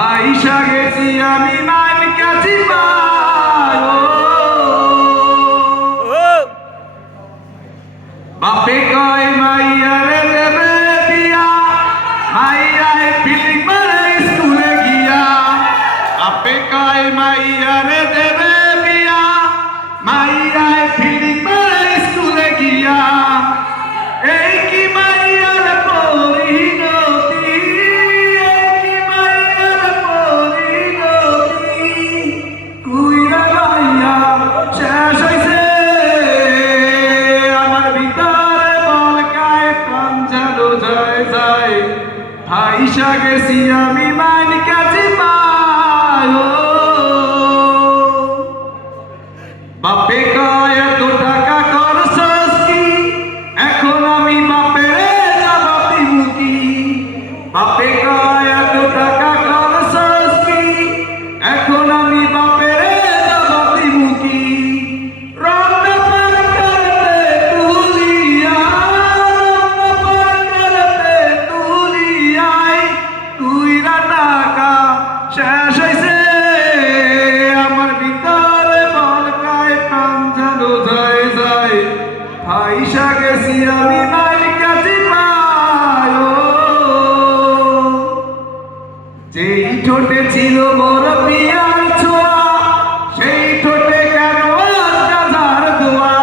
আইসা গেছি আমি মান কাছি বাপে কয় মাইয়ারে দেবে দিয়া মাইয়ায় ফিলিং মারে স্কুলে গিয়া বাপে কয় মাইয়ারে দেবে দিয়া মাইয়ায় ফিলিং মারে স্কুলে গিয়া এই কি মাইয়ার পরিণতি এই কি মাইয়ার পরিণতি কুইরা মাইয়া শেষ হইছে আমার ভিতরে বলকায় প্রাণ যেন যায় যায় আইসা গেছি আমি মান কাছে বাপে কয় এত টাকা খরচ কি এখন আমি বাপের জবাব দিব কি বাপে কয় এত টাকা খরচ কি এখন আমি বাপের জবাব দিব কি রংটা পার করতে তুলিয়ায় তুইরা টাকা শেষ হইছে আমার ভিতরে বলকায় প্রাণ যেন যায় যায় আইসা গেছি আমি মান কাছে যেই ঠোঁটে ছিল মোর পিয়ার ছোঁয়া সেই ঠোঁটে কেন গাজার দোয়া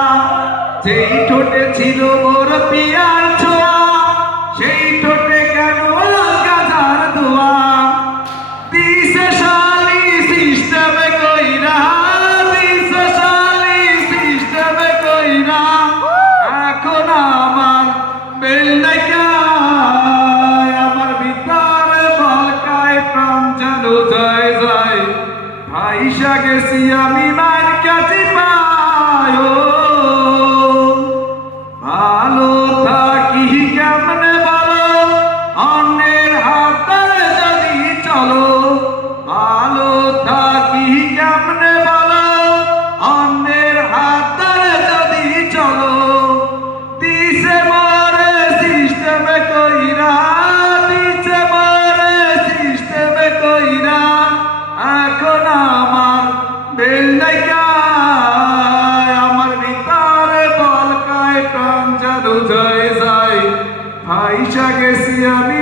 যেই ঠোঁটে ছিল মোর পিয়ার ছোঁয়া সেই ঠোঁটে কেন গাজার দোয়া দিছে শালি সিস্টেমে কইরা দিছে শালি সিস্টেমে কইরা এখন আমার বেল আমার ভিতরে বলকায় প্রাণ যেন যায় যায় আইসা গেছি আমি মান কাছে ভালো থাকি কেমনে বলো অন্যের হাতে যদি চলো ভালো থাকি কেমনে বলো অন্যের হাতে যদি চলো দিছে মরে সিস্টেমে কইরা দিছে মরে সিস্টেমে কইরা এখন আমার বেল আমার ভিতরে বলকায় প্রাণ যেন যায় যায় আইসা গেছি আমি